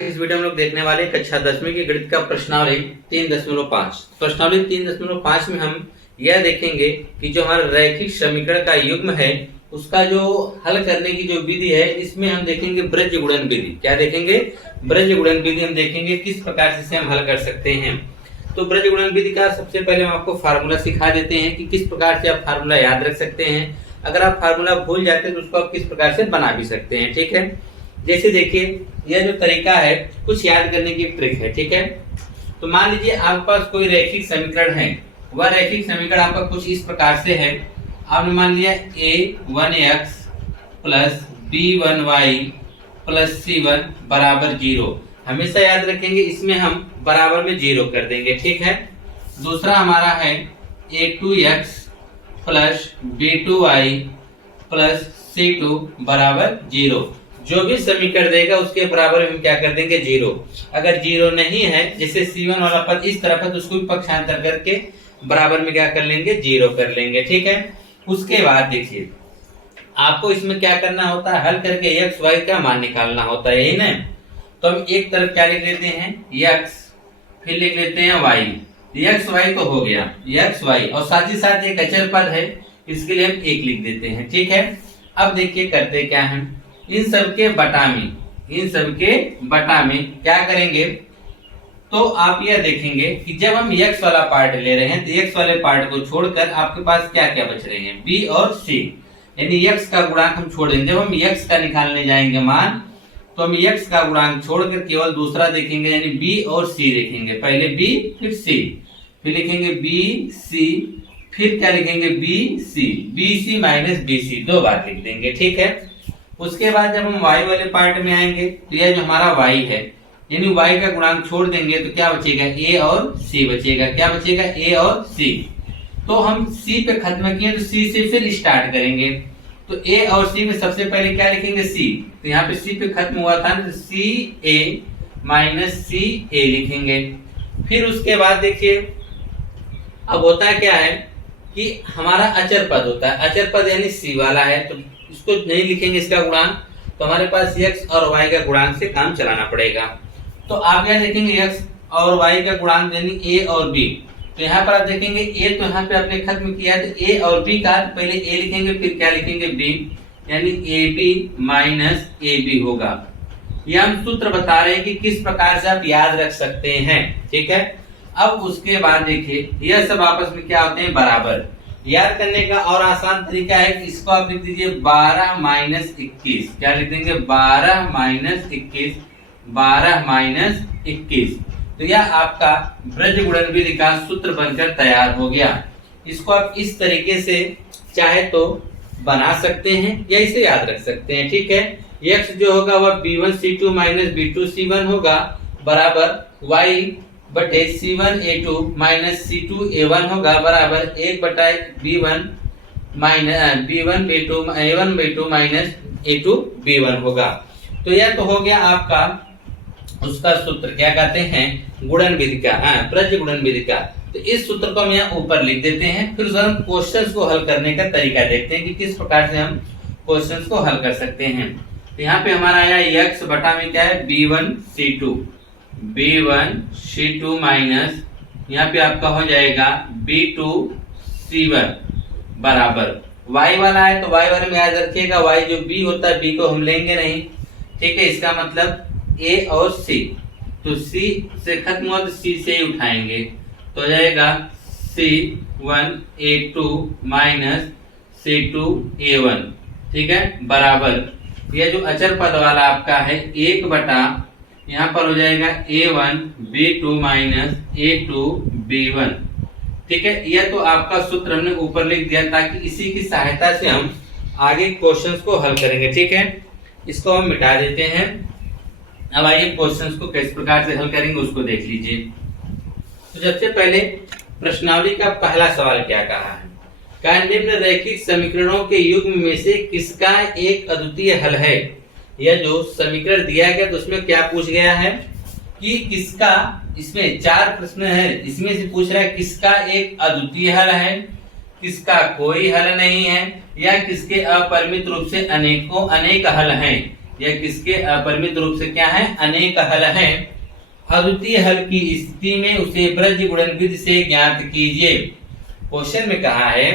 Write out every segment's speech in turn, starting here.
इस वीडियो में हम लोग देखने वाले कक्षा 10वीं की गणित का प्रश्नावली 3.5। प्रश्नावली 3.5 में हम यह देखेंगे कि जो हमारा रैखिक समीकरण का युग्म है उसका जो हल करने की जो विधि है, इसमें हम देखेंगे ब्रज गुणन विधि। क्या देखेंगे? ब्रज गुणन विधि हम देखेंगे किस प्रकार से इसे हम हल कर सकते हैं। तो ब्रज गुणन विधि का सबसे पहले हम आपको फार्मूला सिखा देते हैं कि किस प्रकार से आप फार्मूला याद रख सकते हैं। अगर आप फार्मूला भूल जाते हैं तो उसको आप किस प्रकार से बना भी सकते हैं। ठीक है, जैसे देखिए यह जो तरीका है कुछ याद करने की ट्रिक है। ठीक है, तो मान लीजिए आपके पास कोई रैखिक समीकरण है। वह रैखिक समीकरण आपका कुछ इस प्रकार से है। आपने मान लिया a1x plus b1y plus c1 बराबर 0। हमेशा याद रखेंगे इसमें हम बराबर में 0 कर देंगे। ठीक है, दूसरा हमारा है a2x plus b2y plus c2 बराबर 0। जो भी समीकरण देगा उसके बराबर में हम क्या कर देंगे? 0। अगर 0 नहीं है, जैसे C1 वाला पद इस तरफ है तो उसको भी पक्षांतर करके बराबर में क्या कर लेंगे? 0 कर लेंगे। ठीक है, उसके बाद देखिए आपको इसमें क्या करना होता है, हल करके x y का मान निकालना होता है, यही ना। तो हम एक तरफ क्या लिख लेते हैं? x, फिर लिख लेते हैं y। x y तो हो गया x y, और साथ ही साथ एक अचर पद है, इसके लिए हम 1 लिख देते हैं। ठीक है, अब देखिए करते क्या है, इन सबके बटा में क्या करेंगे? तो आप यह देखेंगे कि जब हम x वाला पार्ट ले रहे हैं तो x वाले पार्ट को छोड़कर आपके पास क्या क्या बच रहे हैं? b और c, यानी x का गुणांक हम छोड़ देंगे। जब हम x का निकालने जाएंगे मान, तो हम x का गुणांक छोड़कर केवल दूसरा देखेंगे, यानी b और c देखेंगे। पहले b फिर c, फिर लिखेंगे b c, फिर क्या लिखेंगे? b c minus b c, 2 बार लिख देंगे। ठीक है, उसके बाद जब हम y वाले पार्ट में आएंगे तो यह जो हमारा y है, यानी y का गुणांक छोड़ देंगे तो क्या बचेगा? a और c बचेगा। क्या बचेगा? a और c। तो हम c पे खत्म किए तो c से फिर स्टार्ट करेंगे। तो a और c में सबसे पहले क्या लिखेंगे? c। तो यहाँ पे c पे खत्म हुआ था तो c a minus c a लिखेंगे। फिर उसके बाद देखिए अब होता है क्या है कि हमारा अचर पद होता है। अचर पद यानी c वाला है, तो इसको नहीं लिखेंगे इसका गुणांक, तो हमारे पास x और y का गुणांक से काम चलाना पड़ेगा। तो आप यहाँ देखेंगे x और y का गुणांक यानी a और b। तो यहाँ पर आप देखेंगे a तो यहाँ पे आपने खत्म किया है, तो a और b का पहले a लिखेंगे फिर क्या लिखेंगे? b, यानी ab माइनस ab होगा। यह हम सूत्र बता रहे हैं कि किस प्रकार से आप याद रख सकते हैं। ठीक है, अब उसके बाद देखिए यह सब आपस में क्या होते हैं? बराबर। याद करने का और आसान तरीका है कि इसको आप लिख दीजिए 12 माइनस 21। क्या लिख देंगे? 12 माइनस 21, 12 माइनस 21। तो यह आपका ब्रज गुणन विधि का सूत्र बनकर तैयार हो गया। इसको आप इस तरीके से चाहे तो बना सकते हैं या इसे याद रख सकते हैं। ठीक है, x जो होगा वह b1c2 माइनस b2c1 होगा बराबर y बटे c1a2 माइनस c2a1 होगा बराबर 1 बटा b1 minus a1b2 minus a2b1 होगा। तो यह तो हो गया आपका उसका सूत्र, क्या कहते हैं? गुणन विधि का, ब्रज गुणन विधि का। तो इस सूत्र को हम यहाँ ऊपर लिख देते हैं। फिर हम क्वेश्चंस को हल करने का तरीका देखते हैं कि किस प्रकार से हम क्वेश्चंस को हल कर सकते हैं। तो यहाँ पे हमारा आया x बटा में क्या है? b1c2 माइनस यहाँ पे आपका हो जाएगा b2c1 बराबर y वाला है, तो y वाले में याद रखिएगा y जो b होता है b को हम लेंगे नहीं। ठीक है, इसका मतलब a और c, तो c से खत्म हुआ तो c से ही उठाएंगे, तो हो जाएगा c1a2 माइनस c2a1। ठीक है, बराबर यह जो अचर पद वाला आपका है 1 बटा यहाँ पर हो जाएगा a1b2 माइनस a2b1। ठीक है, यह तो आपका सूत्र हमने ऊपर लिख दिया ताकि इसी की सहायता से हम आगे क्वेश्चंस को हल करेंगे। ठीक है, इसको हम मिटा देते हैं। अब आइए क्वेश्चंस को किस प्रकार से हल करेंगे उसको देख लीजिए। तो सबसे पहले प्रश्नावली का पहला सवाल क्या कहा है? क्या निम्न रैखिक समीकरणों के युग्म में से किसका एक अद्वितीय हल है? यह जो समीकरण दिया गया तो उसमें क्या पूछ गया है कि किसका, इसमें 4 प्रश्न है, इसमें से पूछ रहा है किसका एक अद्वितीय हल है, किसका कोई हल नहीं है, या किसके अपरिमित रूप से अनेक हल हैं। यह किसके अपरिमित रूप से क्या है, अनेक हल है। अद्वितीय हल की स्थिति में उसे ब्रज गुणन विधि से ज्ञात कीजिए। क्वेश्चन में कहा है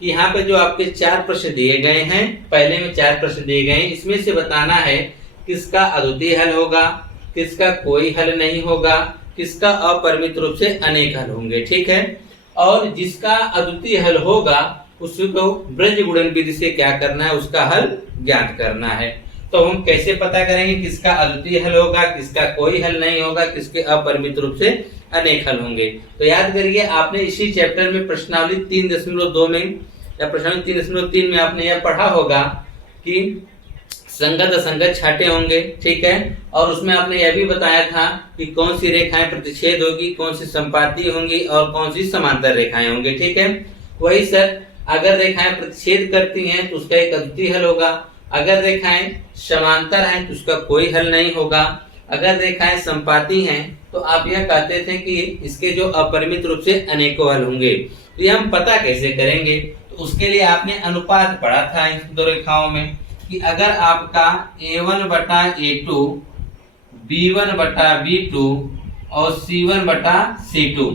कि यहाँ पे जो आपके 4 प्रश्न दिए गए हैं, पहले में 4 प्रश्न दिए गए हैं, इसमें से बताना है किसका अद्वितीय हल होगा, किसका कोई हल नहीं होगा, किसका अपरिमित रूप से अनेक हल होंगे। ठीक है, और जिसका अद्वितीय हल होगा उसको ब्रज गुणन विधि से क्या करना है, उसका हल ज्ञात करना है। तो हम कैसे पता करेंगे किसका अद्वितीय हल होगा, किसका कोई हल नहीं होगा, किसके अपरिमित रूप से अनेक हल होंगे। तो याद करिए, आपने इसी चैप्टर में प्रश्नावली 3.2 में या प्रश्नावली 3.3 में आपने यह पढ़ा होगा कि संगत असंगत छाटे होंगे। ठीक है, और उसमें आपने यह भी बताया था कि कौन सी रेखाएं प्रतिच्छेद होगी, कौन सी संपाती होंगी और कौन सी समांतर रेखाएं होंगी। ठीक है, वही सर, अगर रेखाएं प्रतिच्छेद करती हैं तो उसका एक अद्वितीय हल होगा, अगर रेखाएं समांतर हैं तो उसका कोई हल नहीं होगा, अगर रेखाएं संपाती हैं तो आप यह कहते थे कि इसके जो अपरिमित रूप से अनेकों हल होंगे। तो ये हम पता कैसे करेंगे, तो उसके लिए आपने अनुपात पढ़ा था इन दो रेखाओं में कि अगर आपका A1 बटा A2, B1 बटा B2 और C1 बटा C2,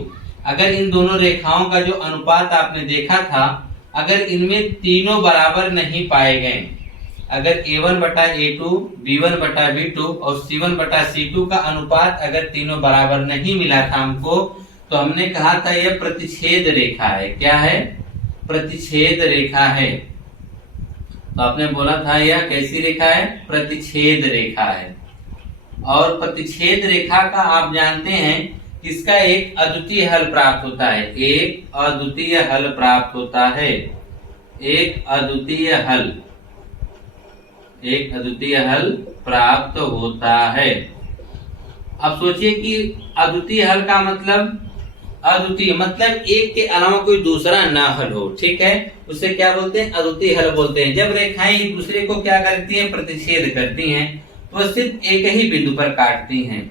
अगर इन दोनों रेखाओं का जो अनुपात आपने देखा था, अगर इनमें तीनों बराबर नहीं पाए गए, अगर A1 बटा A2, B1 बटा B2 और C1 बटा C2 का अनुपात अगर तीनों बराबर नहीं मिला था हमको, तो हमने कहा था यह प्रतिच्छेद रेखा है। क्या है, प्रतिच्छेद रेखा है। तो आपने बोला था यह कैसी रेखा है, प्रतिच्छेद रेखा है। और प्रतिच्छेद रेखा का आप जानते हैं किसका एक अद्वितीय हल प्राप्त होता है, एक अद्वितीय हल प्राप्त होता है, एक अद्वितीय हल, एक अद्वितीय हल प्राप्त होता है। अब सोचिए कि अद्वितीय हल का मतलब, अद्वितीय मतलब एक के अलावा कोई दूसरा ना हल हो। ठीक है, उसे क्या बोलते हैं, अद्वितीय हल बोलते हैं। जब रेखाएं एक दूसरे को क्या करती हैं, प्रतिच्छेद करती हैं, तो सिर्फ एक ही बिंदु पर काटती हैं,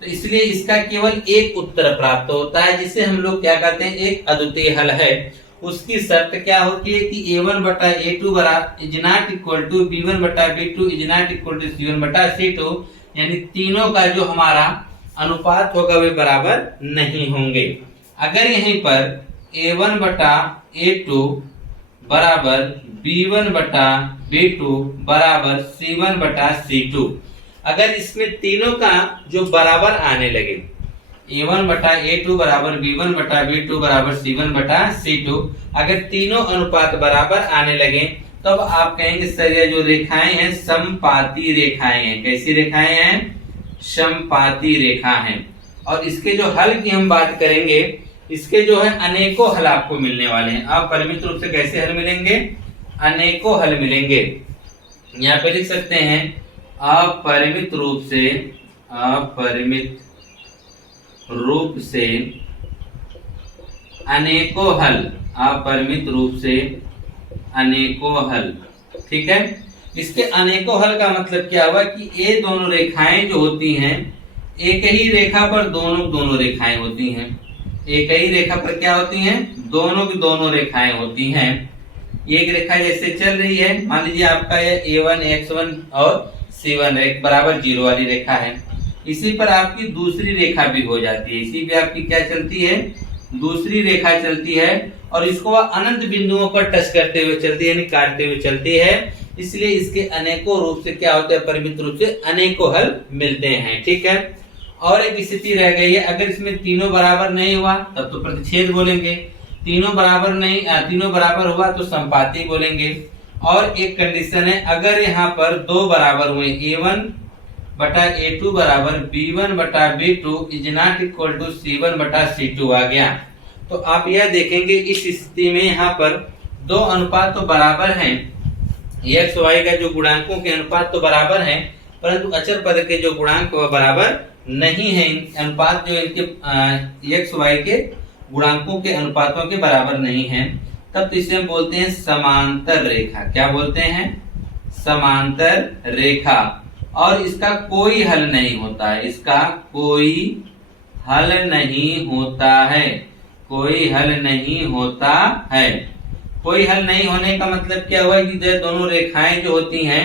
तो इसलिए इसका केवल एक उत्तर प्राप्त होता है, जिसे हम लोग क्या कहते हैं, एक अद्वितीय हल है। उसकी शर्त क्या होती है कि A1 बटा A2 is not equal to B1 बटा B2 is not equal to C1 बटा C2, यानी तीनों का जो हमारा अनुपात होगा वे बराबर नहीं होंगे। अगर यहीं पर A1 बटा A2 बराबर B1 बटा B2 बराबर C1 बटा C2, अगर इसमें तीनों का जो बराबर आने लगे, A1 बटा A2 बराबर B1 बटा B2 बराबर C1 बटा C2, अगर तीनों अनुपात बराबर आने लगे, तब आप कहेंगे सर ये जो रेखाएं हैं समपाती रेखाएं हैं। कैसी रेखाएं हैं, समपाती रेखा हैं। और इसके जो हल की हम बात करेंगे, इसके जो है अनेकों हल आपको मिलने वाले हैं। आप परिमित रूप से कैसे हल मिलेंगे, अनेकों हल मिलेंगे। यहाँ पे लिख सकते हैं अपरिमित रूप से, अपरिमित रूप से अनेकों हल, अपरिमित रूप से अनेकों हल। ठीक है, इसके अनेकों हल का मतलब क्या हुआ कि ये दोनों रेखाएं जो होती हैं, एक ही रेखा पर दोनों रेखाएं होती हैं, एक ही रेखा पर क्या होती हैं, दोनों की दोनों रेखाएं होती हैं। एक रेखा जैसे चल रही है, मान लीजिए आपका ये A1 X1 और C1 एक बराबर 0 वाली रेखा है, इसी पर आपकी दूसरी रेखा भी हो जाती है, इसी पे आपकी क्या चलती है, दूसरी रेखा चलती है, और इसको अनंत बिंदुओं पर टच करते हुए चलती है, यानी काटते हुए चलती है। इसलिए इसके अनेकों रूप से क्या होते हैं, परिमित रूप से अनेकों हल मिलते हैं। ठीक है, और एक स्थिति रह गई है, अगर इसमें तीनों बराबर नहीं हुआ तब तो प्रतिच्छेद बोलेंगे, तीनों बराबर नहीं, तीनों बराबर हुआ तो संपाती बोलेंगे। और एक कंडीशन है, अगर यहाँ पर दो बराबर हुए, A1 बटा A2 बराबर B1 बटा B2 is not equal to C1 बटा C2 आ गया, तो आप यह देखेंगे इस स्थिति में यहाँ पर दो अनुपात तो बराबर हैं, x y का जो गुणांकों के अनुपात तो बराबर हैं, परंतु अचर पद के जो गुणांक वह बराबर नहीं है। अनुपात जो इनके x y के गुणांकों के अनुपातों के बराबर नहीं है, तब तो इसे हम बोलते हैं समांतर रेखा। क्या बोलते हैं, समांतर रेखा। और इसका कोई हल नहीं होता है, इसका कोई हल नहीं होता है, कोई हल नहीं होता है। कोई हल नहीं होने का मतलब क्या हुआ कि दोनों रेखाएं जो होती हैं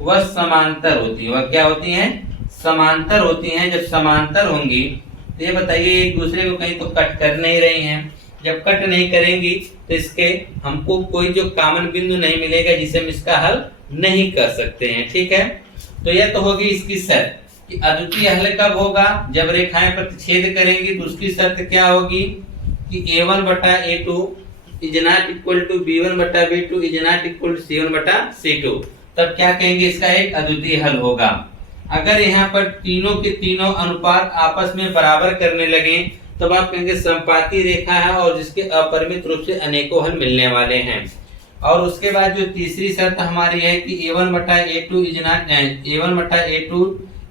वह समांतर होती है। वह क्या होती है? समांतर होती हैं। जब समांतर होंगी तो ये बताइए एक दूसरे को कहीं तो कट कर नहीं रही हैं। जब कट नहीं करेंगी तो इसके हमको कोई जो कॉमन बिंदु नहीं मिलेगा जिसे हम इसका हल नहीं कर सकते हैं। ठीक है, तो यह तो होगी इसकी शर्त कि अद्वितीय हल कब होगा? जब रेखाएं प्रतिच्छेद करेंगी। तो उसकी शर्त क्या होगी कि a1 बटा a2 is not equal to b1 बटा b2 is not equal to c1 बटा c2। तब क्या कहेंगे? इसका एक अद्वितीय हल होगा। अगर यहाँ पर तीनों के तीनों अनुपात आपस में बराबर करने लगे तब आप कहेंगे समपाती रेखा है और जिसके अपरिमित रूप से अनेकों हल मिलने वाले हैं। और उसके बाद जो तीसरी शर्त हमारी है कि a1 बटा a2 इज नॉट a1 बटा a2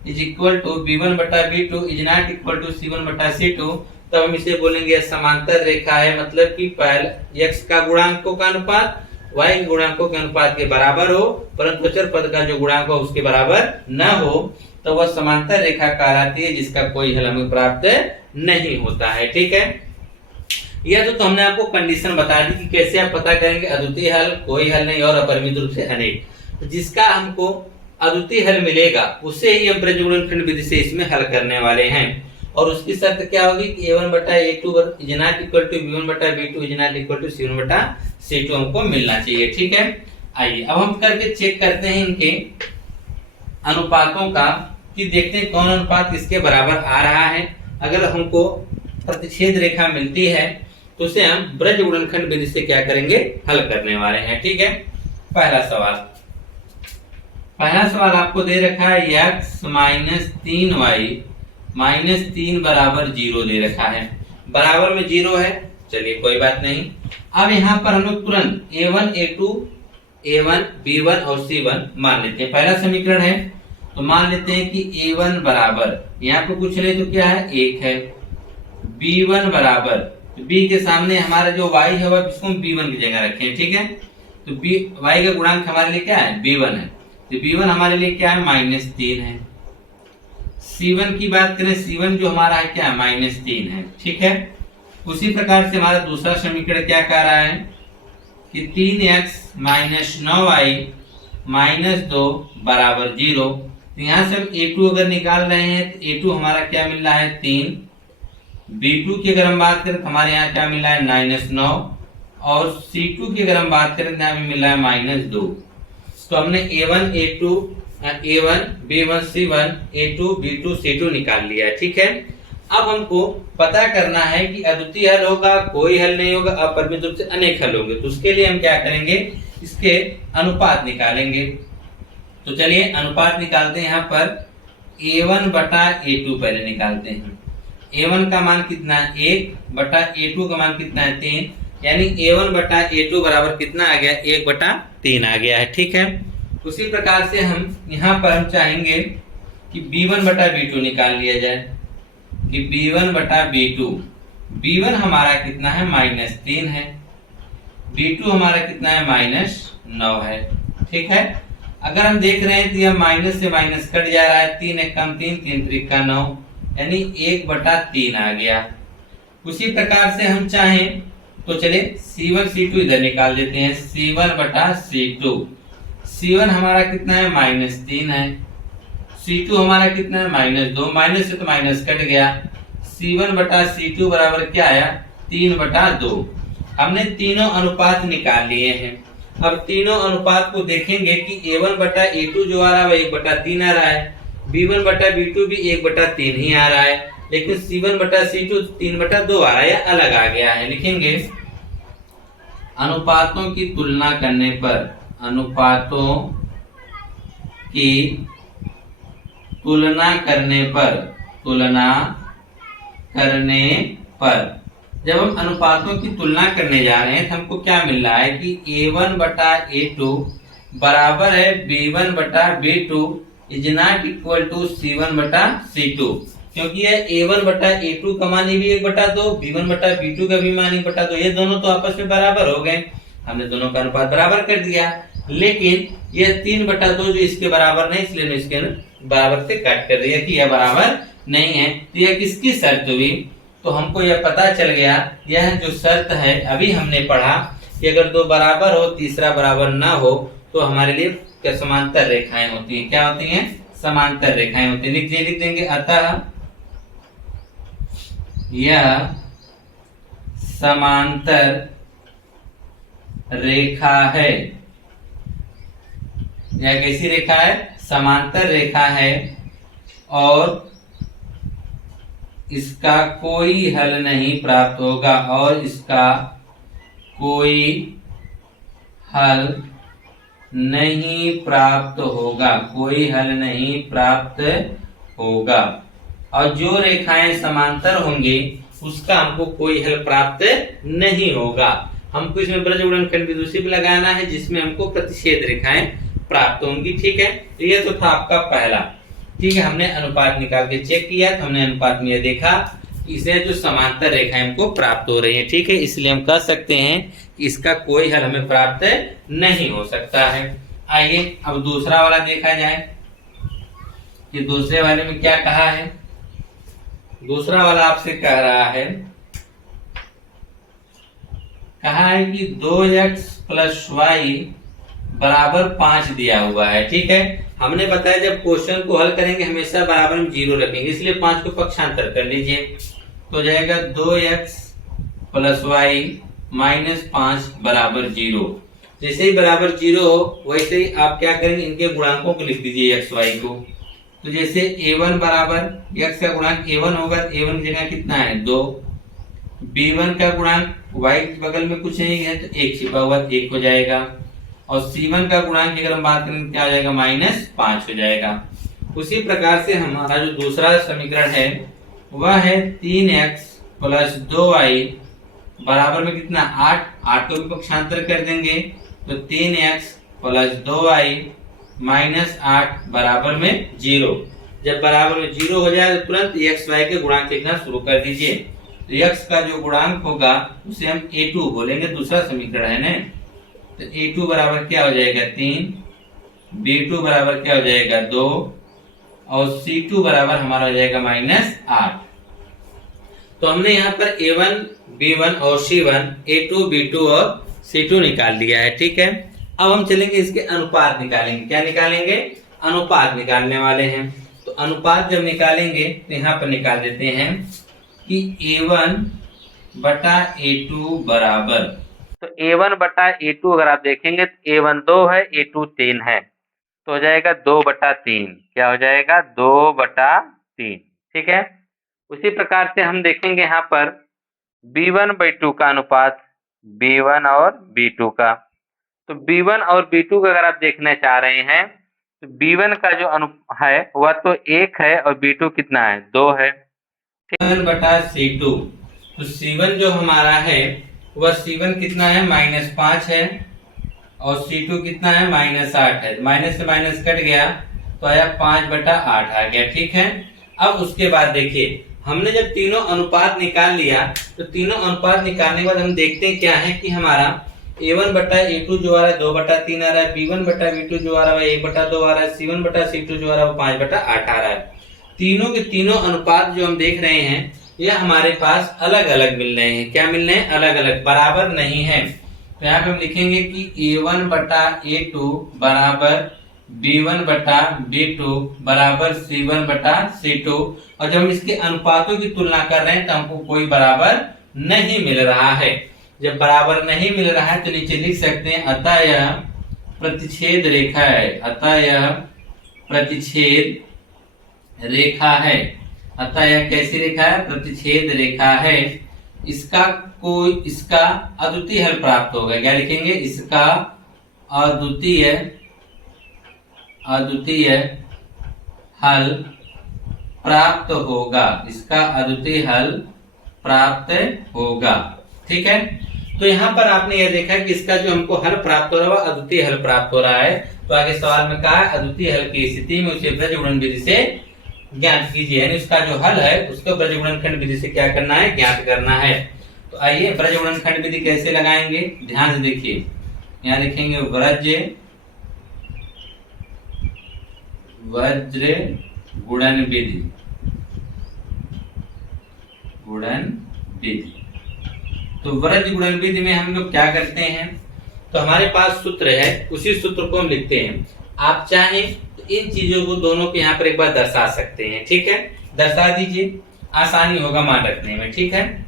is equal to b1 बटा b2 is not equal to c1 बटा c2। तब हम इसे बोलेंगे समांतर रेखा है, मतलब कि पहले x का गुणांकों का अनुपात y के गुणांकों के अनुपात के बराबर हो परंतु अचर पद का जो गुणांक हो उसके बराबर न हो, तो वह समांतर रेखा कहलाती है जिसका कोई हल हमें प्राप्त नहीं होता है। ठीक है, यह तो हमने आपको कंडीशन बता दी कि कैसे आप पता करेंगे अद्वितीय हल, कोई हल नहीं और अपरिमित रूप से अनेक। तो जिसका हमको अद्वितीय हल मिलेगा उसे ही हम ब्रज गुणनखंड विधि से इसमें हल करने वाले हैं। और उसकी शर्त क्या होगी कि a1 बटा a2 is not equal to b1 बटा b2 is not equal to c1 बटा c2 हमको मिलना चाहिए। ठीक है, आइए अब हम करके चेक करते हैं इनके अनुपातों का कि देखते हैं कौन अनुपात किसके बराबर आ रहा है। अगर हमको प्रतिच्छेद रेखा मिलती है तो उसे हम ब्रज गुणनखंड विधि से क्या करेंगे? हल करने वाले हैं। ठीक है, पहला सवाल आपको दे रखा है x माइनस 3y माइनस 3 बराबर 0 दे रखा है। बराबर में 0 है, चलिए कोई बात नहीं। अब यहाँ पर हम लोग तुरंत a1 a2 a1 b1 और c1 मान लेते हैं। पहला समीकरण है तो मान लेते हैं कि a1 बराबर, यहाँ पर कुछ नहीं तो क्या है 1 है, b1 बराबर, तो b के सामने हमारा जो y है वह इसको हम b1 की जगह रखें। ठीक है, तो y का गुणांक हमारे लिए क्या है? b1 है, तो b1 हमारे लिए क्या है? माइनस 3 है। c1 की बात करें, c1 जो हमारा है क्या है? माइनस 3 है। ठीक है, उसी प्रकार से हमारा दूसरा समीकरण क्या कह रहा है कि 3x माइनस 9y माइनस 2 बराबर 0। तो यहाँ से हम a2 अगर निकाल रहे हैं तो a2 हमारा क्या मिल रहा है? 3। b2 की अगर हम बात करें तो हमारे यहाँ क्या मिल रहा है? माइनस 9। और c2 की अगर हम बात करें तो यहाँ भी मिल रहा है माइनस 2। तो हमने a1 a2 a1 b1 c1 a2 b2 c2 निकाल लिया। ठीक है, अब हमको पता करना है कि अद्वितीय हल होगा, कोई हल नहीं होगा, अपरिमित रूप से अनेक हल होंगे। तो उसके लिए हम क्या करेंगे? इसके अनुपात निकालेंगे। तो चलिए अनुपात निकालते हैं। यहाँ पर a1 बटा a2 पहले निकालते हैं। a1 का मान कितना है? 1 बटा a2 का मान कितना है? 3, यानी a1 बटा a2 बराबर कितना आ गया? 1 बटा 3 आ गया है। ठीक है, उसी प्रकार से हम यहाँ पर हम चाहेंगे कि b1 बटा b2 निकाल लिया जाए कि b1 बटा b2, b1 हमारा कितना है? माइनस 3 है, b2 हमारा कितना है? माइनस 9 है। ठीक है, अगर हम देख रहे हैं तो यह माइनस से माइनस कट जा रहा है, 3 एक कम 3 3 त्रिका 9, यानी 1 बटा 3 आ गया। उसी प्रकार से हम चाहें तो चले c1 c2 इधर निकाल देते हैं, c1 बटा c2, c1 हमारा कितना है? माइनस 3 है, c2 हमारा कितना है? माइनस 2, माइनस से तो माइनस कट गया, c1 बटा c2 बराबर क्या आया? 3 बटा 2। हमने तीनों अनुपात निकाल लिए हैं। अब तीनों अनुपात को देखेंगे कि a1 बटा a2 जो आ रहा है वह 1 बटा 3 आ रहा है, b1 बटा b2 भी 1 बटा 3 ही आ रहा है, लेकिन c1 बटा c2 3 बटा 2 आ रहा है, अलग आ गया है। लिखेंगे अनुपातों की तुलना करने पर, अनुपातों की तुलना करने पर, तुलना करने पर जब हम अनुपातों की तुलना करने जा रहे हैं तो हमको क्या मिल रहा है कि a1 बटा a2 बराबर है b1 बटा b2 is not equal to c1 बटा c2, क्योंकि यह a1 बटा a2 का मान भी 1 बटा 2, b1 बटा b2 का भी मान 1 बटा 2, ये दोनों तो आपस में बराबर हो गए। हमने दोनों का अनुपात बराबर कर दिया, लेकिन यह 3 बटा 2 जो इसके बराबर नहीं, इसलिए इसके बराबर से कट कर दिया कि यह बराबर नहीं है। तो यह किसकी शर्त हुई? तो हमको यह पता चल गया, यह जो शर्त है अभी हमने पढ़ा कि अगर दो बराबर हो तीसरा बराबर ना हो तो हमारे लिए क्या समांतर रेखाएं होती हैं। क्या होती हैं? समांतर रेखाएं होती हैं। लिख देंगे अतः यह समांतर रेखा है। यह कैसी रेखा है? समांतर रेखा है और इसका कोई हल नहीं प्राप्त होगा। और इसका कोई हल नहीं प्राप्त होगा। कोई हल नहीं प्राप्त होगा। और जो रेखाएं समांतर होंगी उसका हमको कोई हल प्राप्त नहीं होगा। हमको इसमें ब्रज गुणनखंड विदुषी भी लगाना है जिसमें हमको प्रतिच्छेद रेखाएं प्राप्त होंगी। ठीक है, तो ये तो था आपका पहला। ठीक है, हमने अनुपात निकाल के चेक किया तो हमने अनुपात में देखा इसे जो समांतर रेखाएं हमको प्राप्त हो रही है। ठीक है, इसलिए हम कह सकते हैं कि इसका कोई हल हमें प्राप्त नहीं हो सकता है। आइए अब दूसरा वाला देखा जाए कि दूसरे वाले में क्या कहा है। दूसरा वाला आपसे कह रहा है, कहा है कि 2x + y बराबर 5 दिया हुआ है। ठीक है, हमने बताया जब क्वेश्चन को हल करेंगे हमेशा बराबर में 0 रखेंगे, इसलिए 5 को पक्षांतर कर लीजिए तो जाएगा 2x + y - 5 बराबर 0। जैसे ही बराबर 0 हो वैसे ही आप क्या करेंगे, इनके गुणांकों को लिख दीजिए x y को। तो जैसे a1 बराबर x का गुणांक a1 होगा, a1 की जगह कितना है 2। b1 का गुणांक y के बगल में कुछ नहीं है तो 1 छिपा हुआ 1 हो जाएगा। और c1 का गुणांक की अगर हम बात करें क्या हो जाएगा -5 हो जाएगा। उसी प्रकार से हमारा जो दूसरा समीकरण है वह है 3x + 2y बराबर में कितना 8। 8 को भी पक्षांतर कर देंगे तो 3x + 2y - 8 बराबर में 0। जब बराबर में 0 हो जाए तो तुरंत x y के गुणांक लिखना शुरू कर दीजिए। तो x का जो गुणांक होगा उसे हम a2 बोलेंगे, दूसरा समीकरण है ना। तो a2 बराबर क्या हो जाएगा 3, b2 बराबर क्या हो जाएगा 2 और c2 बराबर हमारा हो जाएगा -8। तो हमने यहाँ पर a1, b1 और c1, a2, b2 और c2 निकाल लिया है। ठीक है, अब हम चलेंगे इसके अनुपात निकालेंगे। क्या निकालेंगे? अनुपात निकालने वाले हैं। तो अनुपात जब निकालेंगे तो यहाँ पर निकाल देते हैं कि a1/a2 बराबर, तो a1/a2 अगर आप देखेंगे तो a1 2 है, a2 3 है, तो हो जाएगा 2/3। क्या हो जाएगा 2/3। ठीक है, उसी प्रकार से हम देखेंगे यहाँ पर b1/2 का अनुपात, b1 और b2 का। तो b1 और b2 का अगर आप देखना चाह रहे हैं तो b1 का जो है वह तो 1 है और b2 कितना है 2 है। 7/c2, तो c1 जो हमारा है वह c1 कितना है -5 है और c2 कितना है -8 है। माइनस से माइनस कट गया तो आया 5/8 आ गया। ठीक है, अब उसके बाद देखिए हमने जब तीनों अनुपात निकाल लिया तो तीनों अनुपात निकालने के बाद हम देखते हैं क्या है कि हमारा a1/a2 जो आ रहा है 2/3 आ रहा है, b1/b2 जो आ रहा है 1/2 आ रहा है, c1/c2 जो आ रहा है 5/8 आ रहा है। तीनों के तीनों अनुपात जो हम देख रहे हैं यह हमारे पास अलग अलग मिल रहे हैं। क्या मिल रहे हैं? अलग अलग, बराबर नहीं है। तो यहाँ पे हम लिखेंगे कि a1/a2 बराबर b1/b2 बराबर c1/c2। और जब हम इसके अनुपातों की तुलना कर रहे हैं तो हमको कोई बराबर नहीं मिल रहा है। जब बराबर नहीं मिल रहा है तो नीचे लिख सकते हैं अतः यह प्रतिच्छेद रेखा है। अतः यह प्रतिच्छेद रेखा है। अतः यह कैसी रेखा है? प्रतिच्छेद रेखा है। इसका अद्वितीय हल प्राप्त होगा। क्या लिखेंगे? इसका अद्वितीय हल प्राप्त होगा। इसका अद्वितीय हल प्राप्त होगा। ठीक है, तो यहाँ पर आपने यह देखा कि इसका जो हमको हल प्राप्त हो रहा है अद्वितीय हल प्राप्त हो रहा है। तो आगे सवाल में कहा अद्वितीय हल की स्थिति में उसे ब्रज गुणन विधि से ज्ञात कीजिए, यानी उसका जो हल है उसको ब्रज गुणनखंड विधि से क्या करना है? ज्ञात करना है। तो आइए ब्रज गुणनखंड विधि कैसे लगाएंगे, ध्यान से देखिए। यहाँ लिखेंगे वज्र गुणन विधि। तो वज्र गुणन विधि में हम लोग क्या करते हैं, तो हमारे पास सूत्र है, उसी सूत्र को हम लिखते हैं। आप चाहें तो इन चीजों को दोनों को यहाँ पर एक बार दर्शा सकते हैं, ठीक है, दर्शा दीजिए, आसानी होगा मान रखने में, ठीक है।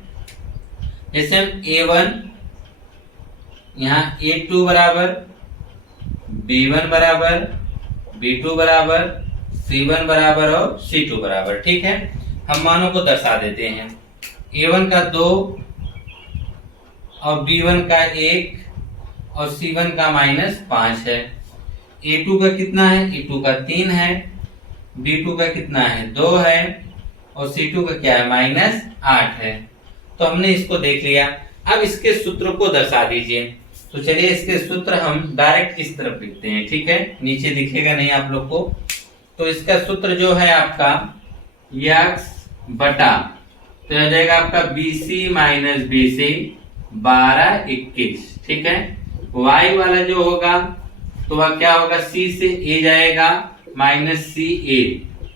जैसे हम A1 यहाँ A2 बराबर, B1 बराबर, B2 बराबर, C1 बराबर और C2 बराबर, ठीक है, हम मानों को दर्शा देते हैं। A1 का 2 और B1 का 1 और C1 का -5 है। A2 का कितना है? A2 का 3 है, B2 का कितना है? 2 है और C2 का क्या है? -8 है। तो हमने इसको देख लिया। अब इसके सूत्र को दर्शा दीजिए। तो चलिए इसके सूत्र हम डायरेक्ट इस तरफ लिखते हैं, ठीक है, नीचे दिखेगा नहीं आप लोग को। तो इसका सूत्र जो है आपका x बटा, तो हो जाएगा आपका BC माइनस BC 12 21, ठीक है। y वाला जो होगा तो वह क्या होगा? C से a जाएगा -CA,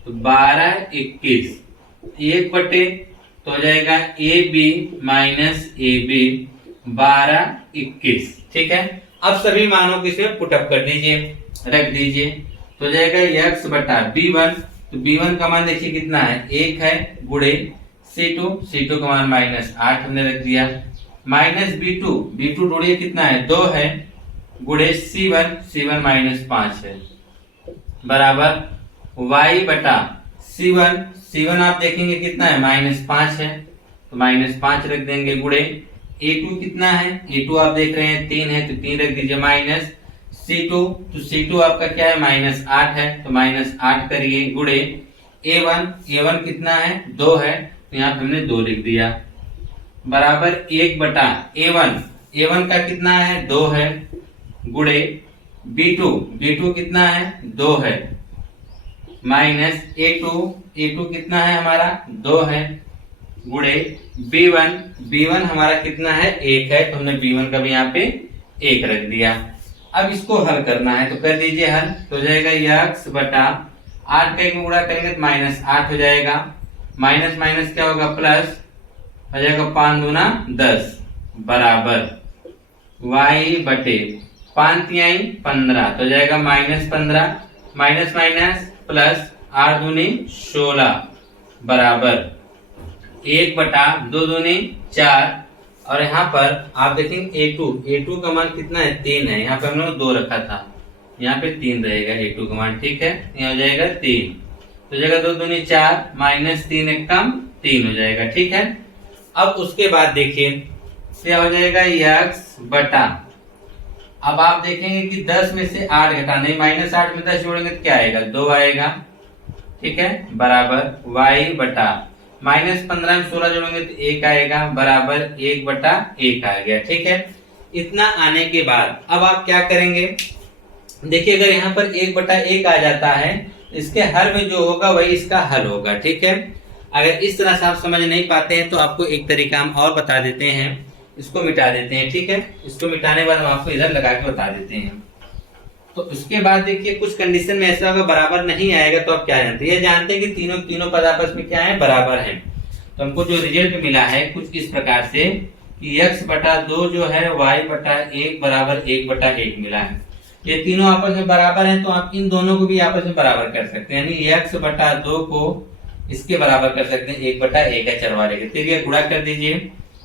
तो 12 21 1 बटे, तो हो जाएगा AB माइनस AB 12 21, ठीक है। अब सभी मानों को इसमें पुटअप कर दीजिए, रख दीजिए, तो हो जाएगा x बटा B1, तो B1 का मान देखिए कितना है? 1 है, गुणे C2 का मान -8 हमने रख दिया, माइनस B2 जोड़िए कितना है? 2 है, गुणे C1 -5 है, बराबर y बटा C1 आप देखेंगे कितना है? -5 है, तो -5 रख देंगे, गुणे A2 कितना है? A2 आप देख रहे हैं 3 है, तो 3 रख दीजिए, माइनस C2, तो C2 आपका क्या है? -8 है, तो -8 करिए, गुणे A1 कितना है? 2 है, तो यहाँ पे हमने 2 लिख दिया, बराबर 1 बटा A1 का कितना है? 2 है, गुणे B2 कितना है? 2 है, माइनस A2 कितना है हमारा? 2 है, गुणे B1 हमारा कितना है? 1 है, तो हमने B1 का भी यहाँ पे 1 रख दिया। अब इसको हल करना है, तो कर दीजिए हल, तो हो जाएगा x बटा 8 का 1 गुणा करेंगे तो -8 हो जाएगा, माइनस माइनस क्या होगा? प्लस हो जाएगा, 5 दूना 10, बराबर y बटे 5 तिहाई 15, तो हो जाएगा -15, माइनस माइनस प्लस 8 दूनी 16, बराबर 1 बटा 2 दूनी 4, और यहाँ पर आप देखेंगे A2 का मान कितना है? 3 है, यहाँ पे हम लोग 2 रखा था, यहाँ पे 3 रहेगा A2 का मान, ठीक है, यहाँ हो जाएगा 3, तो जगह 2 दूनी 4, -3 एक कम 3 हो जाएगा, ठीक है। अब उसके बाद देखिए क्या हो जाएगा? x बटा, अब आप देखेंगे कि 10 में से 8 घटाना है, -8 में 10 जोड़ेंगे तो क्या आएगा? 2 आएगा, ठीक है, बराबर y बटा -15 में 16 जोड़ेंगे तो 1 आएगा, बराबर 1 बटा 1 आ गया, ठीक है। इतना आने के बाद अब आप क्या करेंगे? देखिए अगर यहाँ पर 1 बटा 1 आ जाता है, इसके हर में जो होगा वही इसका हल होगा, ठीक है। अगर इस तरह से आप समझ नहीं पाते हैं तो आपको एक तरीका हम और बता देते हैं, इसको मिटा देते हैं, ठीक है। इसको मिटाने के बाद हम आपको इधर लगा के बता देते हैं। तो उसके बाद देखिए कुछ कंडीशन में ऐसा होगा बराबर नहीं आएगा, तो आप क्या जानते हैं? ये जानते हैं कि तीनों पद आपस में क्या है? बराबर हैं। तो हमको जो रिजल्ट मिला है कुछ इस प्रकार से कि x बटा 2 जो है y बटा 1 बराबर 1 बटा 1 मिला है। ये तीनों आपस में बराबर हैं, तो आप इन दोनों को भी आपस में बराबर कर सकते हैं, यानी x बटा 2 को इसके बराबर कर सकते हैं, 1 बटा 1 है चरवाले के, फिर ये गुणा कर दीजिए,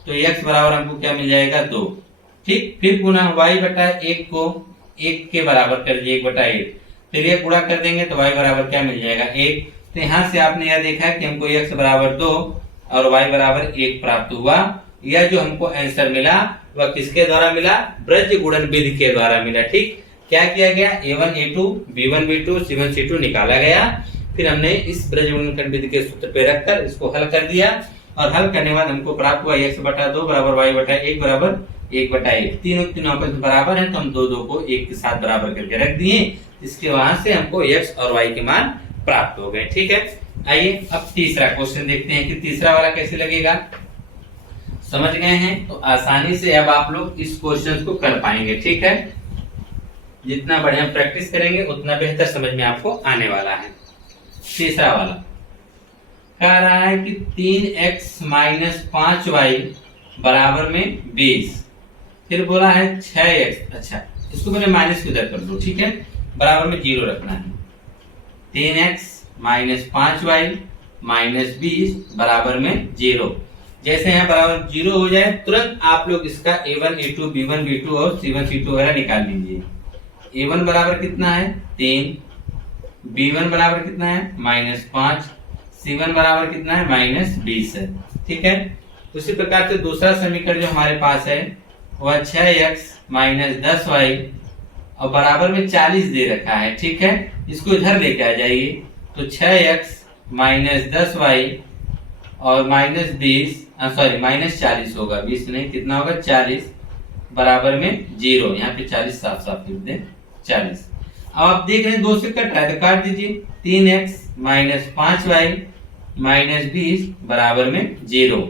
तो x बराबर हमको क्या मिल जाएगा? 2, ठीक। फिर गुना y बटा 1 को 1 के बराबर कर दीजिए, 1 बटा 1, फिर ये गुणा कर देंगे तो y बराबर क्या मिल जाएगा? 1। तो यहाँ से आपने यह देखा कि हमको x बराबर 2 और y बराबर 1 प्राप्त हुआ। यह जो हमको आंसर मिला वह किसके द्वारा मिला? ब्रज गुणन विधि के द्वारा मिला, ठीक। क्या किया गया? A1 A2 B1 B2 C1 C2 निकाला गया, फिर हमने इस ब्रज गुणन विधि के सूत्र पे रखकर इसको हल कर दिया, और हल करने के बाद हमको प्राप्त हुआ x बटा 2 बराबर y बटा 1 बराबर 1 बटा 1। तीनों आपस में बराबर हैं, तो हम दो को 1 के साथ बराबर करके रख दिए, इसके वहां से हमको x और y के मान प्राप्त हो गए, ठीक है। आइए अब तीसरा क्वेश्चन देखते हैं कि तीसरा वाला कैसे लगेगा। समझ गए हैं तो आसानी से अब आप लोग इस क्वेश्चन को कर पाएंगे, ठीक है। जितना बढ़िया प्रैक्टिस करेंगे उतना बेहतर समझ में आपको आने वाला है। तीसरा वाला कह रहा है कि 3x माइनस 5y बराबर में 20, फिर बोला है 6x, अच्छा इसको मैंने माइनस की इधर कर दो, ठीक है, बराबर में 0 रखना है। 3x माइनस 5y माइनस 20 बराबर में 0। जैसे यहाँ बराबर 0 हो जाए तुरंत आप लोग इसका a1 a2 b1 b2 और c1 c2 वगैरह निकाल लीजिए। a1 बराबर कितना है 3, b1 बराबर कितना है -5, c1 बराबर कितना है -20 है। ठीक है, उसी प्रकार से दूसरा समीकरण जो हमारे पास है वह 6x माइनस 10y और बराबर में 40 दे रखा है। ठीक है, इसको इधर लेके आ जाइए तो 6x माइनस 10y और -40 होगा, 20 नहीं कितना होगा 40 बराबर में 0। यहाँ पे 40 साफ साफ लिख दें 40। अब आप देख रहे हैं 2 से कट रहा है तो काट दीजिए। 3x माइनस 5y माइनस 20 बराबर में 0।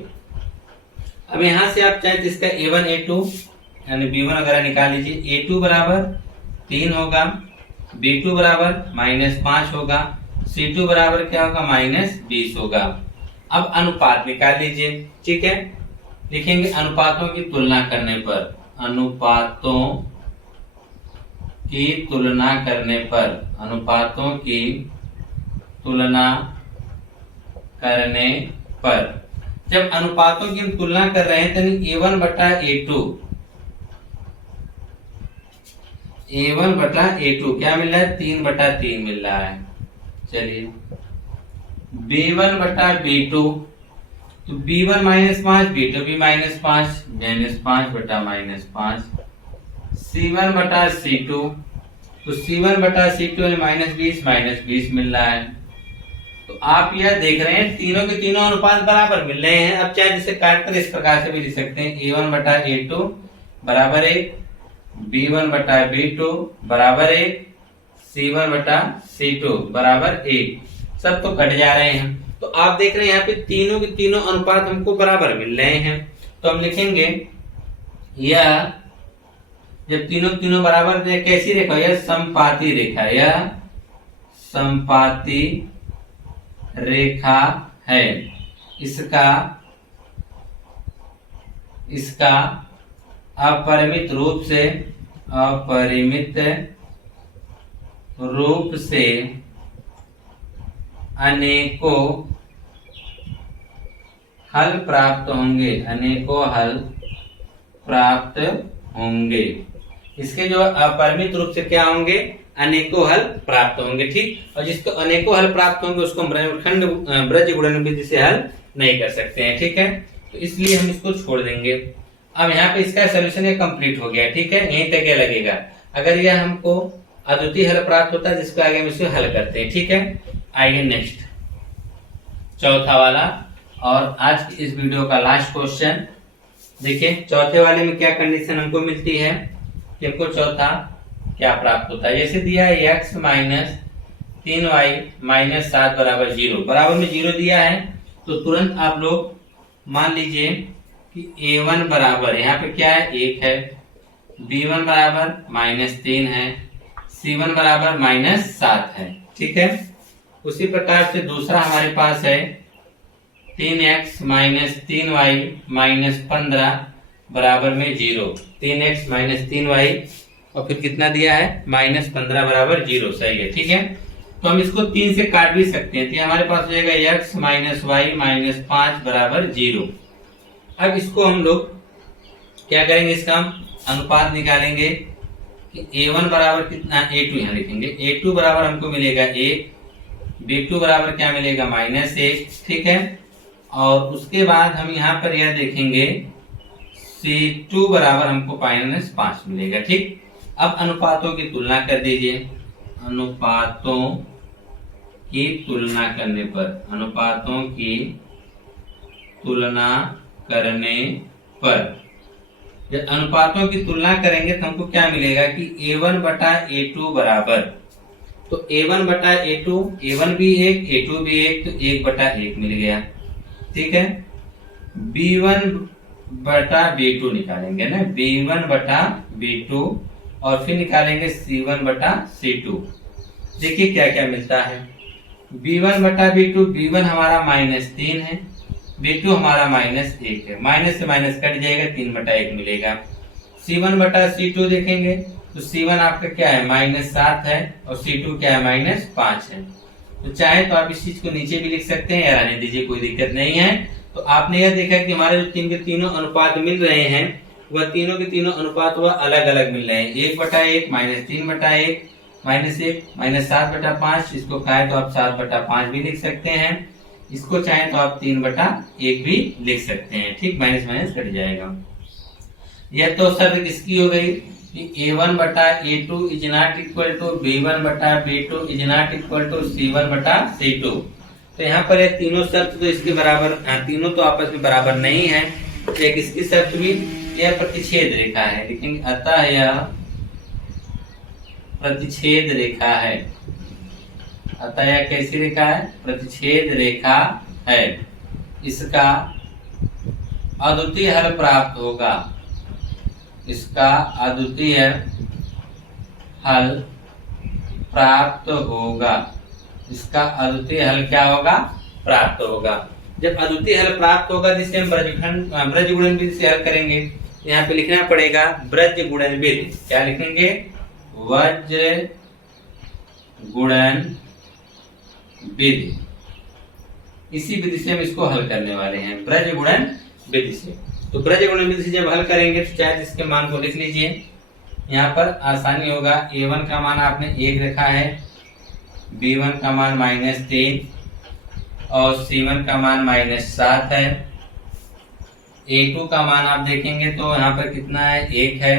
अब यहाँ से आप चाहे तो इसका a1 a2 यानी b1 वगैरह निकाल लीजिए। a2 बराबर 3 होगा, b2 बराबर -5 होगा, c2 बराबर क्या होगा -20 होगा। अब अनुपात निकाल लीजिए। ठीक है, लिखेंगे अनुपातों की तुलना करने पर, अनुपातों की तुलना करने पर, अनुपातों की तुलना करने पर जब अनुपातों की हम तुलना कर रहे हैं तो a1 बटा a2, a1 बटा a2 क्या मिल रहा है 3 बटा 3 मिल रहा है। चलिए b1 बटा b2 तो b1 -5 b2 भी -5 बटा -5, c1 बटा c2 तो c1 बटा c2 -20 मिल रहा है। तो आप यह देख रहे हैं तीनों के तीनों अनुपात बराबर मिल रहे हैं। अब चाहे जिसे काट कर इस प्रकार से भी लिख सकते हैं a1 बटा a2 बराबर 1, b1 बटा b2 बराबर 1, c1 बटा c2 बराबर 1। सब तो कट जा रहे हैं तो आप देख रहे हैं यहाँ पे तीनों के तीनों अनुपात हमको बराबर मिल रहे हैं। तो हम लिखेंगे यह जब तीनों तीनों बराबर कैसी रेखा, यह समपाती रेखा, यह समपाती रेखा है। इसका अपरिमित रूप से अनेकों हल प्राप्त होंगे, अनेकों हल प्राप्त होंगे। इसके जो अपरिमित रूप से क्या होंगे, अनेकों हल प्राप्त होंगे। ठीक, और जिसको अनेकों हल प्राप्त होंगे उसको रेखंड ब्रज गुणन विधि से हल नहीं कर सकते हैं। ठीक है, तो इसलिए हम इसको छोड़ देंगे। अब यहाँ पे इसका सोल्यूशन ये कंप्लीट हो गया। ठीक है, यहीं तक ये लगेगा। अगर यह हमको अद्वितीय हल प्राप्त होता है जिसको आगे हम इसको हल करते हैं। ठीक है, आइए नेक्स्ट चौथा वाला और आज की इस वीडियो का लास्ट क्वेश्चन देखिए। चौथे वाले में क्या कंडीशन हमको मिलती है कि हमको चौथा क्या प्राप्त होता है। जैसे दिया है x माइनस 3y माइनस 7 बराबर 0, बराबर में 0 दिया है तो तुरंत आप लोग मान लीजिए कि a1 बराबर यहाँ पे क्या है 1 है, b1 बराबर -3 है, c1 बराबर -7 है। ठीक है, उसी प्रकार से दूसरा हमारे पास है 3x माइनस 3y माइनस 15 बराबर में 0। 3x माइनस 3y और फिर कितना दिया है -15 बराबर 0। सही है। ठीक है, तो हम इसको 3 से काट भी सकते हैं तो हमारे पास हो जाएगा x माइनस y माइनस 5 बराबर 0। अब इसको हम लोग क्या करेंगे, इसका हम अनुपात निकालेंगे कि a1 बराबर कितना, a2 यहाँ लिखेंगे, a2 बराबर हमको मिलेगा 1, b2 बराबर क्या मिलेगा -1। ठीक है, और उसके बाद हम यहाँ पर यह देखेंगे c2 बराबर हमको -5 मिलेगा। ठीक, अब अनुपातों की तुलना कर दीजिए। अनुपातों की तुलना करने पर, अनुपातों की तुलना करने पर जब अनुपातों की तुलना करेंगे तो हमको क्या मिलेगा कि a1 बटा a2 बराबर, तो a1 बटा a2, a1 भी 1 a2 भी 1 तो 1 बटा 1 मिल गया। ठीक है, b1 बटा b2 निकालेंगे ना, b1 बटा b2 और फिर निकालेंगे c1 बटा c2। देखिए क्या क्या मिलता है, b1 बटा b2, b1 हमारा -3 है, b2 हमारा -1 है, माइनस से माइनस कट जाएगा, 3 बटा 1 मिलेगा। c1 बटा c2 देखेंगे तो C1 आपका क्या है -7 है और C2 क्या है -5 है। तो चाहे तो आप इस चीज को नीचे भी लिख सकते हैं या रहने दीजिए, कोई दिक्कत नहीं है। तो आपने यह देखा कि हमारे जो तीन के तीनों अनुपात मिल रहे हैं वह तीनों के तीनों अनुपात वह अलग अलग मिल रहे हैं। 1/1 -3/1 -1 -7/5। इसको चाहे तो आप 7/5 भी लिख सकते हैं, इसको चाहे तो आप 3/1 भी लिख सकते हैं। ठीक, माइनस माइनस कट जाएगा। यह तो शर्त किसकी हो गई कि A1/A2 is not equal to B1/B2 is not equal to C1/C2। तो यहाँ पर ये तीनों शर्त तो इसके बराबर, तीनों तो आपस में बराबर नहीं है। एक इसकी शर्त भी, यह प्रतिच्छेद रेखा है, लेकिन अतः यह प्रतिच्छेद रेखा है। अतः यह कैसी रेखा है? प्रतिच्छेद रेखा है। इसका अद्वितीय हल प्राप्त होगा। इसका अद्वितीय हल प्राप्त होगा। इसका अद्वितीय हल क्या होगा? प्राप्त होगा। जब अद्वितीय हल प्राप्त होगा जिसे हम ब्रज गुणन विधि से हल करेंगे। यहाँ पे लिखना पड़ेगा ब्रज गुणन विधि। क्या लिखेंगे? वज्र गुणन विधि। इसी विधि से हम इसको हल करने वाले हैं, ब्रज गुणन विधि से। तो ब्रज गुणन विधि से जब हल करेंगे तो चाहे इसके मान को लिख लीजिए, यहाँ पर आसानी होगा। A1 का मान आपने 1 रखा है, B1 का मान -3 और C1 का मान -7 है। A2 का मान आप देखेंगे तो यहाँ पर कितना है? 1 है।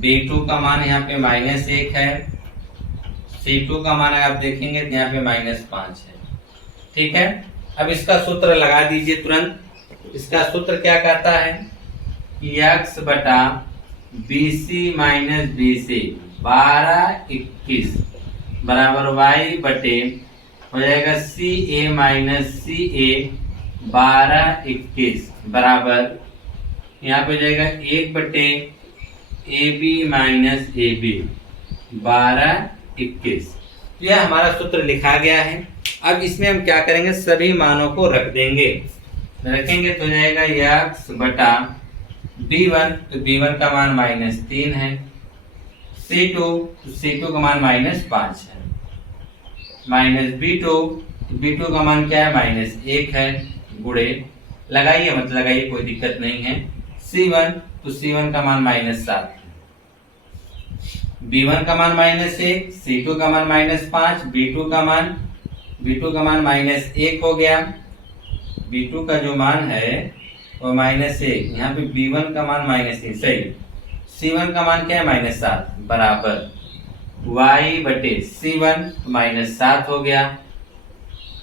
B2 का मान यहाँ पे -1 है। C2 का मान आप देखेंगे तो यहाँ पे -5 है। ठीक है, अब इसका सूत्र लगा दीजिए तुरंत। इसका सूत्र क्या कहता है कि x बटा BC माइनस BC 12/21 बराबर y बटे हो जाएगा CA माइनस CA 12/21 बराबर यहाँ पे हो जाएगा 1/AB माइनस AB 12/21। तो यह हमारा सूत्र लिखा गया है। अब इसमें हम क्या करेंगे? सभी मानों को रख देंगे। रखेंगे तो हो जाएगा x बटा B1, तो B1 का मान -3 है। C2, तो C2 का मान -5 है। माइनस B2, तो B2 का मान क्या है? -1 है। गुणे लगाइए, मत लगाइए, कोई दिक्कत नहीं है। C1, तो C1 का मान -7 है। B1 का मान -1, C2 का मान -5, B2 का मान -1 हो गया। B2 का जो मान है वो -1, यहाँ पे B1 का मान -3, सही। C1 का मान क्या है? -7 बराबर y बटे C1 -7 हो गया।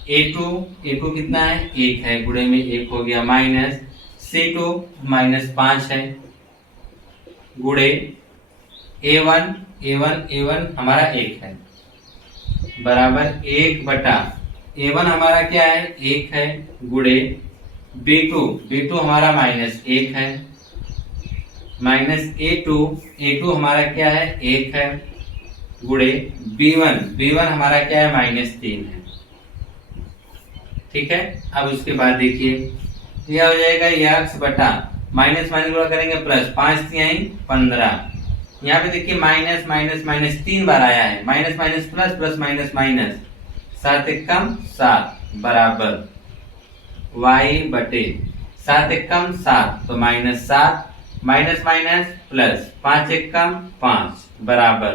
A2 कितना है? 1 है, गुणे में 1 हो गया, माइनस C2 -5 है, गुणे A1 हमारा 1 है बराबर 1 बटा A1 हमारा क्या है? 1 है, गुणे B2 हमारा -1 है, माइनस A2 हमारा क्या है? 1 है, गुणे B1 हमारा क्या है? -3 है। ठीक है, अब उसके बाद देखिए यह हो जाएगा x बटा माइनस गुणा करेंगे प्लस, 5 3 15। यहाँ पे देखिए माइनस माइनस माइनस 3 बार आया है, minus minus plus plus minus minus, 7 एकम 7 बराबर y बटे 7 एकम 7, तो -7 माइनस माइनस प्लस 5 एकम 5 बराबर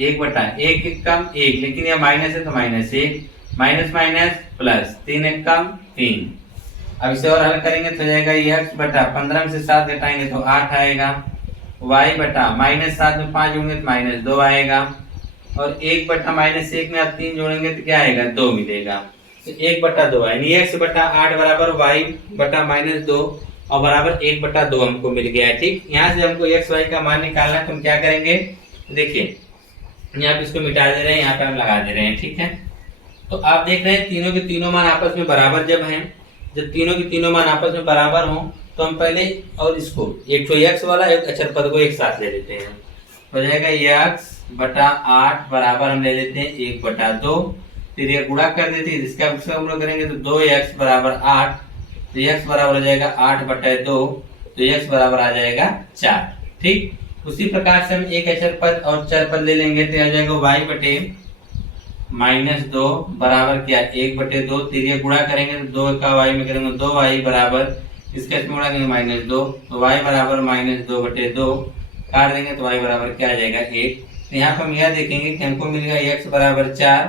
1 बटा 1 एकम 1, लेकिन यह माइनस है तो -1, माइनस माइनस प्लस 3 एकम 3। अब इसे और हल करेंगे तो जाएगा x बटा 15 में से 7 घटाएंगे तो 8 आएगा, y बटा -7 में 5 जोड़ेंगे तो -2 आएगा, और 1 बटा -1 में आप 3 जोड़ेंगे तो क्या आएगा? 2 मिलेगा। तो 1 बटा 2 यानी x बटा 8 बराबर y बटा -2 और बराबर 1 बटा 2 हमको मिल गया है। ठीक, यहाँ से हमको x y का मान निकालना है तो हम क्या करेंगे? देखिए यहाँ पे इसको मिटा दे रहे हैं, यहाँ पे हम लगा दे रहे हैं। ठीक है, तो आप देख रहे हैं तीनों के तीनों मान आपस में बराबर जब हैं, जब तीनों के तीनों मान आपस में बराबर हों तो हम पहले और इसको एक तो x वाला एक अचर पद को एक साथ ले लेते हैं। हो जाएगा x बटा 8 बराबर हम ले लेते हैं 1 बटा 2, फिर ये गुणा कर देते हैं, इसका गुणा करेंगे तो 2x बराबर 8, तो x बराबर हो जाएगा 8 बटा 2, तो x बराबर आ जाएगा 4। ठीक, उसी प्रकार से हम एक अचर पद और चर पद ले लेंगे तो आ जाएगा y बटे -2 बराबर क्या 1/2, तिरिया गुणा करेंगे तो 2 का y में करेंगे 2y बराबर, इसके इसमें गुणा करेंगे -2 तो y बराबर -2/2, काट देंगे तो y बराबर क्या आ जाएगा 1। तो यहाँ पर हम यह देखेंगे कि हमको मिलेगा x बराबर 4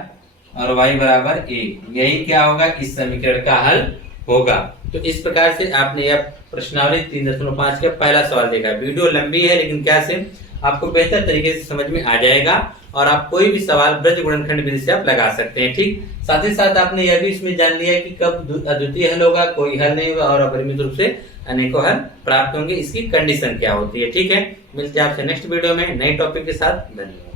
और y बराबर 1। यही क्या होगा, इस समीकरण का हल होगा। तो इस प्रकार से आपने यह प्रश्नावली 3.5 का पहला सवाल देखा। वीडियो लंबी है लेकिन क्या से आपको बेहतर तरीके से समझ में आ जाएगा और आप कोई भी सवाल ब्रज गुणनखंड विधि से आप लगा सकते हैं। ठीक, साथ ही साथ आपने यह भी इसमें जान लिया कि कब अद्वितीय हल होगा, कोई हल नहीं होगा और अपरिमित रूप से अनेकों हल प्राप्त होंगे, इसकी कंडीशन क्या होती है। ठीक है, मिलते हैं आपसे नेक्स्ट वीडियो में नए टॉपिक के साथ। धन्यवाद।